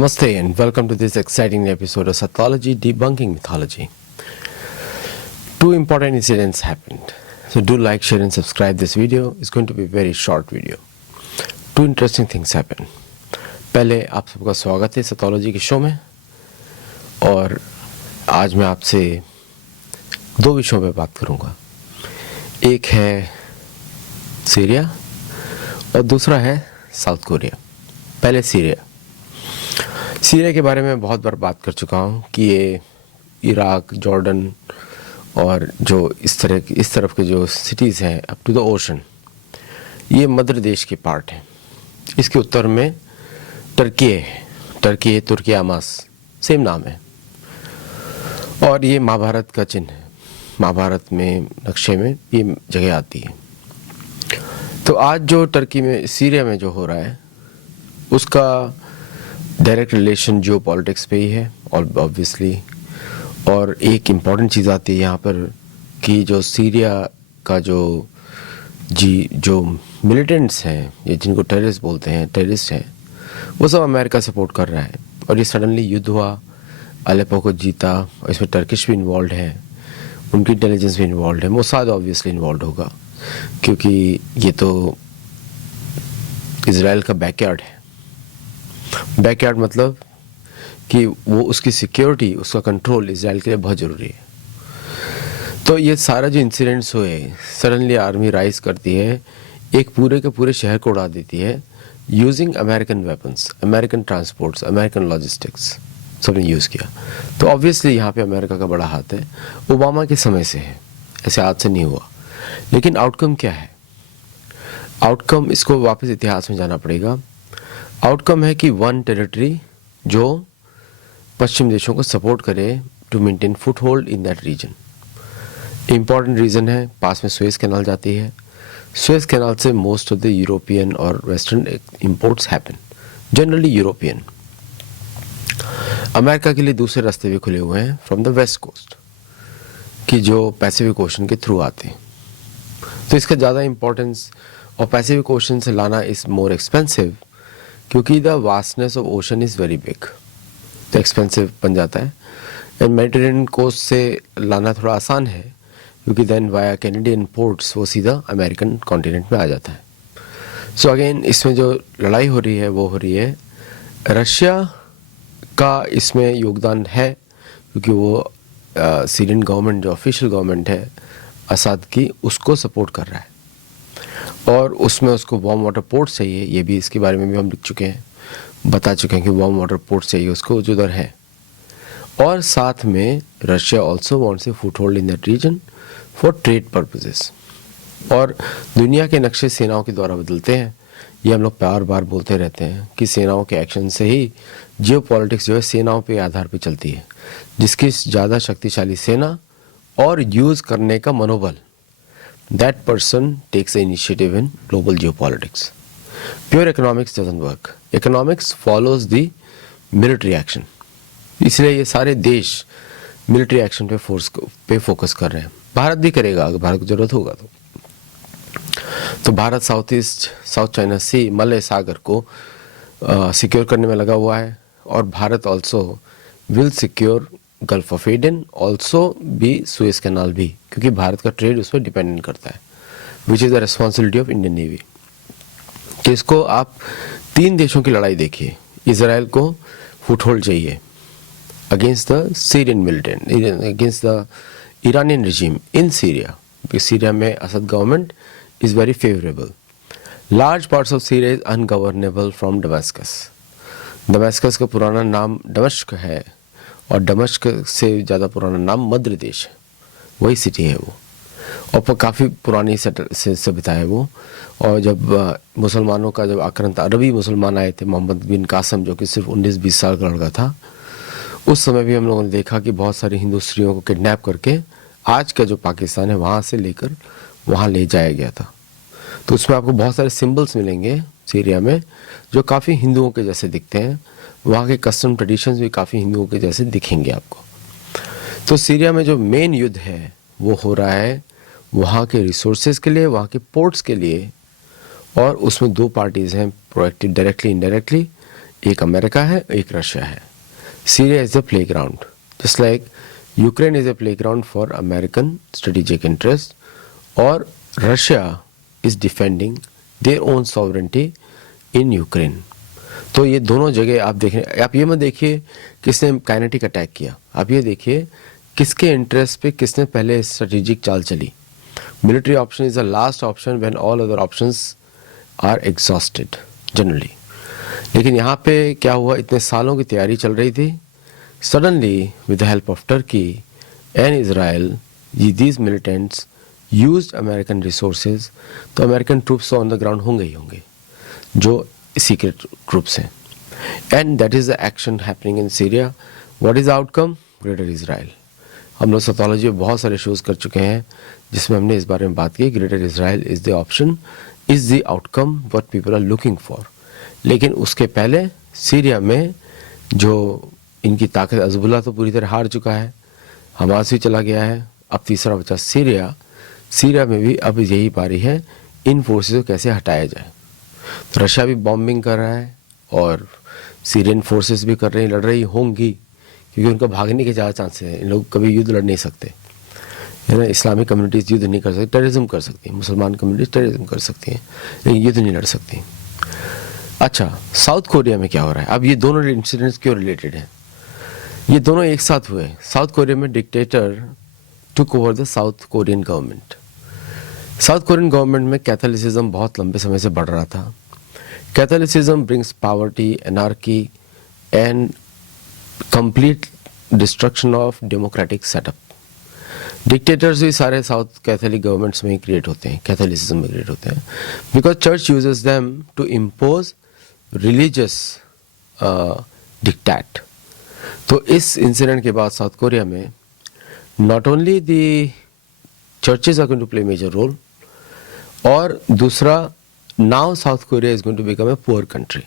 Namaste and welcome to this exciting episode of Sathology Debunking Mythology. Two important incidents happened. So do like, share and subscribe this video. It's going to be a very short video. Two interesting things happened. पहले आप सबका स्वागत है सथोलॉजी के show में और आज मैं आपसे दो विषयों पे बात करूंगा. एक है सीरिया और दूसरा है साउथ कोरिया. पहले सीरिया के बारे में बहुत बार बात कर चुका हूँ कि ये इराक, जॉर्डन और जो इस तरफ के जो सिटीज़ हैं अप टू द ओशन, ये मदर देश के पार्ट हैं. इसके उत्तर में टर्की तुर्कियामास सेम नाम है और ये महाभारत का चिन्ह है. महाभारत में नक्शे में ये जगह आती है. तो आज जो टर्की में सीरिया में जो हो रहा है उसका डायरेक्ट रिलेशन जियो पॉलिटिक्स पे ही है ऑब्वियसली. और एक इम्पॉर्टेंट चीज़ आती है यहाँ पर कि जो सीरिया का जो मिलिटेंट्स हैं, ये जिनको टेररिस्ट हैं, वो सब अमेरिका सपोर्ट कर रहा है. और ये सडनली युद्ध हुआ, अलेप्पो को जीता और इसमें टर्किश भी इन्वॉल्व है, उनकी इंटेलिजेंस भी इन्वॉल्व है, मोसाद ऑब्वियसली इन्वॉल्व होगा क्योंकि ये तो इज़राइल का बैकयार्ड है. बैकयार्ड मतलब कि वो उसकी सिक्योरिटी, उसका कंट्रोल इज़राइल के लिए बहुत ज़रूरी है. तो ये सारा जो इंसिडेंट्स हुए, सडनली आर्मी राइज करती है, एक पूरे के पूरे शहर को उड़ा देती है using American weapons, American transports, American logistics सबने यूज़ किया. तो ऑब्वियसली यहाँ पे अमेरिका का बड़ा हाथ है. ओबामा के समय से है, ऐसे आज से नहीं हुआ. लेकिन आउटकम क्या है? आउटकम, इसको वापस इतिहास में जाना पड़ेगा. आउटकम है कि वन टेरिटरी जो पश्चिम देशों को सपोर्ट करे to maintain foothold in that region. Important region है, पास में सुएज कैनाल जाती है. सुएज कैनाल से मोस्ट ऑफ द यूरोपियन और western imports happen, generally European. America के लिए दूसरे रास्ते भी खुले हुए हैं फ्रॉम द वेस्ट कोस्ट कि जो पैसिफिक ओशन के थ्रू आते हैं. तो इसका ज़्यादा इम्पोर्टेंस, और पैसिफिक ओशन से लाना इज़ मोर एक्सपेंसिव क्योंकि the vastness of ocean is very big, तो एक्सपेंसिव बन जाता है. एंड मेडिटेरेनियन कोस्ट से लाना थोड़ा आसान है क्योंकि देन वाया कैनेडियन पोर्ट्स वो सीधा अमेरिकन कॉन्टिनेंट में आ जाता है. सो अगेन इसमें जो लड़ाई हो रही है वो हो रही है, रशिया का इसमें योगदान है क्योंकि वो सीरियन गवर्नमेंट, जो ऑफिशियल गवर्नमेंट है असाद की, उसको सपोर्ट कर रहा है और उसमें उसको वार्म वाटर पोर्ट चाहिए. ये भी, इसके बारे में भी हम लिख चुके हैं, बता चुके हैं कि वार्म वाटर पोर्ट चाहिए उसको जो उधर है. और साथ में Russia also wants a foothold in that region for trade purposes. और दुनिया के नक्शे सेनाओं के द्वारा बदलते हैं. ये हम लोग बार बार बोलते रहते हैं कि सेनाओं के एक्शन से ही जियो पॉलिटिक्स जो है सेनाओं पे आधार पे चलती है. जिसकी ज़्यादा शक्तिशाली सेना और यूज़ करने का मनोबल, that person takes the initiative in global geopolitics. Pure economics doesn't work. Economics follows the military action. इसलिए ये सारे देश मिलिट्री एक्शन पे फोकस कर रहे हैं. भारत भी करेगा अगर भारत को जरूरत होगा तो भारत साउथ चाइना सी, मलय सागर को सिक्योर करने में लगा हुआ है. और Bharat also will secure gulf of Aden, also भी सुएज कैनाल भी, क्योंकि भारत का ट्रेड उस पर डिपेंडेंट करता है, which is the responsibility of Indian navy. तो इसको आप तीन देशों की लड़ाई देखिए. इजराइल को फुटहोल्ड चाहिए against the Syrian militant, against the Iranian regime in Syria. Syria में Assad government is very favourable. Large parts of Syria is ungovernable from Damascus. Damascus का पुराना नाम दमिश्क है और दमिश्क से ज़्यादा पुराना नाम मध्य देश है, वही सिटी है वो. और काफ़ी पुरानी सभ्यता है वो. और जब मुसलमानों का जब आक्रमण था, अरबी मुसलमान आए थे, मोहम्मद बिन कासम जो कि सिर्फ 19-20 साल का लड़का था, उस समय भी हम लोगों ने देखा कि बहुत सारी हिंदू स्त्रियों को किडनैप करके आज का जो पाकिस्तान है वहाँ से लेकर वहाँ ले जाया गया था. तो उसमें आपको बहुत सारे सिम्बल्स मिलेंगे सीरिया में जो काफ़ी हिंदुओं के जैसे दिखते हैं. वहाँ के कस्टम ट्रेडिशंस भी काफ़ी हिंदुओं के जैसे दिखेंगे आपको. तो सीरिया में जो मेन युद्ध है वो हो रहा है वहाँ के रिसोर्सेज के लिए, वहाँ के पोर्ट्स के लिए. और उसमें दो पार्टीज़ हैं प्रोएक्टिव, डायरेक्टली इनडायरेक्टली. एक अमेरिका है, एक रशिया है. Syria is the play ground, just like Ukraine is a play ground for American strategic interest, और Russia is defending their own sovereignty in Ukraine. तो ये दोनों जगह आप देखें, आप ये मत देखिए किसने काइनेटिक अटैक किया, आप ये देखिए किसके इंटरेस्ट पे किसने पहले स्ट्रेटेजिक चाल चली. Military option is the last option when all other options are exhausted generally. लेकिन यहाँ पे क्या हुआ, इतने सालों की तैयारी चल रही थी, suddenly with the help of Turkey and Israel these militants used American resources. तो American troops on the ground होंगे ही होंगे जो सीक्रेट ग्रुप्स हैं. And that is the action happening in Syria. What is the outcome? Greater Israel. हम लोग सोथोलॉजी में बहुत सारे शोज कर चुके हैं जिसमें हमने इस बारे में बात की. Greater Israel is the option, is the outcome what people are looking for. लेकिन उसके पहले सीरिया में जो इनकी ताकत, अज़बुल्ला तो पूरी तरह हार चुका है, हमास भी चला गया है, अब तीसरा बचा सीरिया. सीरिया में भी अब यही पारी है इन फोर्सेस को कैसे हटाया जाए. तो रशिया भी बॉम्बिंग कर रहा है और सीरियन फोर्सेस भी कर रही लड़ रही होंगी, क्योंकि उनका भागने के ज़्यादा चांसेस हैं. इन लोग कभी युद्ध लड़ नहीं सकते, है ना. इस्लामिक कम्युनिटीज़ युद्ध नहीं कर सकती, टेररिज्म कर सकती हैं. मुसलमान कम्युनिटीज टेररिज्म कर सकती हैं, लेकिन युद्ध नहीं लड़ सकती. अच्छा, साउथ कोरिया में क्या हो रहा है? अब ये दोनों इंसिडेंट्स क्यों रिलेटेड हैं? ये दोनों एक साथ हुए. साउथ कोरिया में dictator took over the south Korean government. South Korean government में कैथोलिसिज्म बहुत लंबे समय से बढ़ रहा था. Catholicism brings poverty, anarchy and complete destruction of democratic setup. Dictators भी सारे साउथ कैथोलिक गवर्नमेंट्स में ही क्रिएट होते हैं, कैथोलिसिज्म में क्रिएट होते हैं, because church uses them to impose religious dictate. तो इस इंसिडेंट के बाद साउथ कोरिया में not only the churches are going to play major role, और दूसरा, now South Korea is going to become a poor country.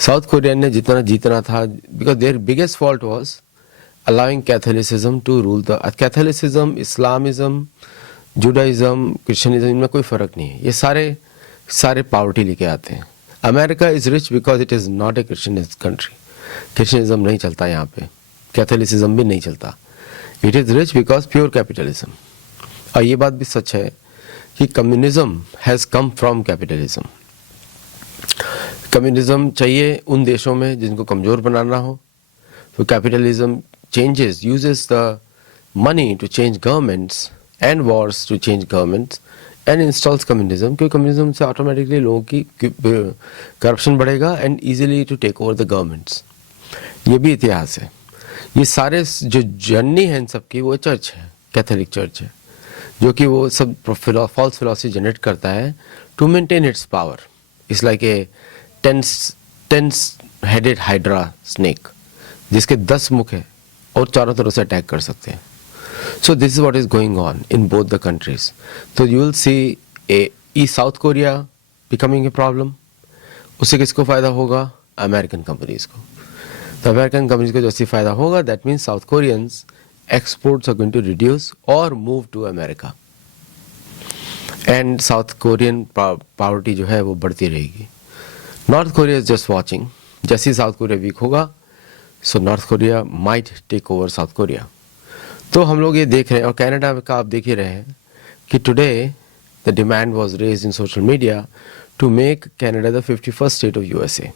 South Korea ने जितना जीतना था, because their biggest fault was allowing Catholicism to rule the Catholicism, Islamism, Judaism, Christianism, इनमें कोई फर्क नहीं है. ये सारे पावर्टी लेके आते हैं. America is rich because it is not a Christian country. क्रिश्चियनिज्म नहीं चलता यहाँ पे, कैथोलिसिज्म भी नहीं चलता. It is rich because pure capitalism. और ये बात भी सच है कि communism has come from capitalism. Communism चाहिए उन देशों में जिनको कमजोर बनाना हो. तो capitalism uses the money to change governments and wars to change governments and installs communism, क्योंकि कम्युनिज्म से ऑटोमेटिकली लोगों की करप्शन बढ़ेगा and easily to take over the governments. ये भी इतिहास है. ये सारे जो जर्नी है इन सब की, वो चर्च है, कैथोलिक चर्च है, जो कि वो सब फॉल्स फिलॉसफी जनरेट करता है to maintain its power. It's like a tens headed hydra snake जिसके 10 मुख है और चारों तरफ से अटैक कर सकते हैं. So this is what is going on in both the countries. तो you will see a South Korea becoming a problem. उससे किसको फायदा होगा? अमेरिकन कंपनीज को. तो अमेरिकन कंपनीज को जैसे फायदा होगा, that means South Koreans exports are going to reduce और move to America, and South Korean poverty जो है वो बढ़ती रहेगी. North Korea is just watching. जैसे ही साउथ कोरिया वीक होगा, so North Korea might take over South Korea. तो हम लोग ये देख रहे हैं, और कनाडा का आप देख ही रहे हैं कि today the demand was raised in social media to make Canada the 51st state of USA.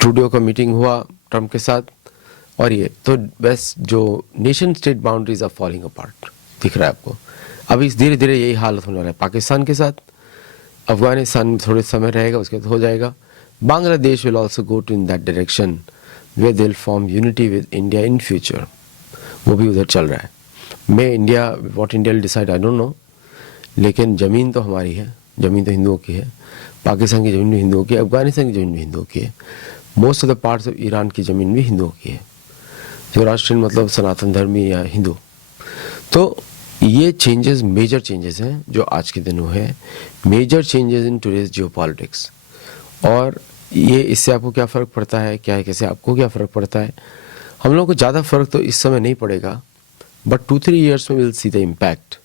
Trudeau का मीटिंग हुआ ट्रम्प के साथ, और ये तो बस जो nation state boundaries are falling apart दिख रहा है आपको. अभी धीरे धीरे यही हालत होने वाला है पाकिस्तान के साथ. अफगानिस्तान में थोड़े समय रहेगा, उसके बाद हो जाएगा. Bangladesh will also go to in that direction where they'll form unity with India in future. वो भी उधर चल रहा है. मैं India, what India will decide I don't know, लेकिन ज़मीन तो हमारी है, ज़मीन तो हिंदुओं की है. पाकिस्तान की ज़मीन भी हिंदुओं की है, अफगानिस्तान की ज़मीन भी हिंदुओं की है. Most of the parts of Iran की ज़मीन भी हिंदुओं की है. ज़ोरास्ट्रियन मतलब सनातन धर्मी या हिंदू. तो ये चेंजेस, मेजर चेंजेस हैं जो आज के दिन हुए हैं. Major changes in today's geopolitics. और ये इससे आपको क्या फ़र्क पड़ता है, क्या है, कैसे आपको क्या फ़र्क पड़ता है? हम लोग को ज़्यादा फ़र्क तो इस समय नहीं पड़ेगा, बट 2-3 ईयर्स में विल सी द इम्पैक्ट.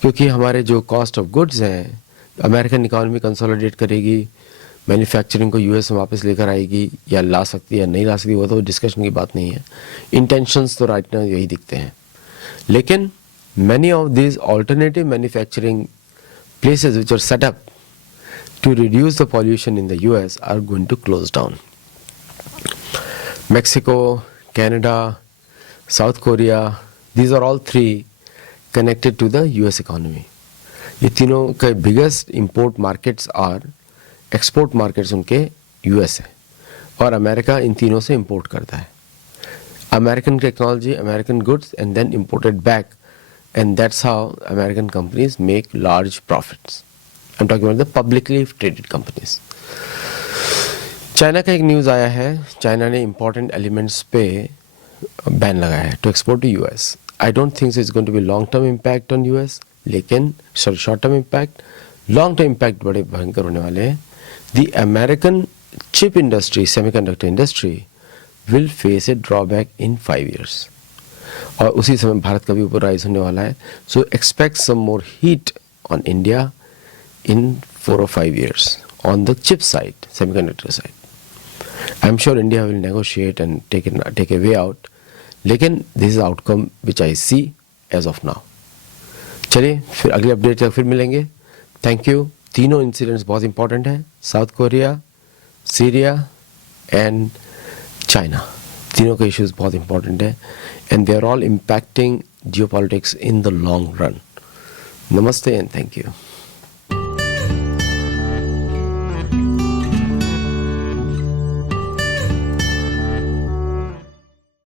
क्योंकि हमारे जो कॉस्ट ऑफ गुड्स हैं, अमेरिकन इकॉनमी कंसोलिडेट करेगी, मैन्युफैक्चरिंग को यूएस में वापस लेकर आएगी या ला सकती है या नहीं ला सकती, वो तो डिस्कशन की बात नहीं है. इंटेंशंस तो राइट नाउ यही दिखते हैं. लेकिन many of these alternative manufacturing places which are set up to reduce the pollution in the US are going to close down. Mexico, Canada, South Korea, these are all three connected to the US economy. ये तीनों के biggest import markets are export markets उनके US है और America in तीनों से import करता है. American technology, American goods and then imported back, and that's how American companies make large profits. I'm talking about the publicly traded companies. China का एक news आया है, चाइना ने important elements पे बैन लगाया है to export to US. I don't think it's going to be long term impact on US, लेकिन short term impact, long term impact बड़े भयंकर होने वाले हैं. The American chip industry, semiconductor industry will face a drawback in 5 years. और उसी समय भारत का भी ऊपर राइज होने वाला है. So expect some more heat on India in 4 or 5 years on the chip side, semiconductor side. I'm sure India will negotiate and take a way out. लेकिन this is the outcome which I see as of now. चलिए फिर अगले update तक फिर मिलेंगे. Thank you. तीनों incidents बहुत important हैं. South Korea, Syria and China, तीनों के इश्यूज बहुत इंपॉर्टेंट है and they are all impacting geopolitics in the long run. नमस्ते एंड थैंक यू.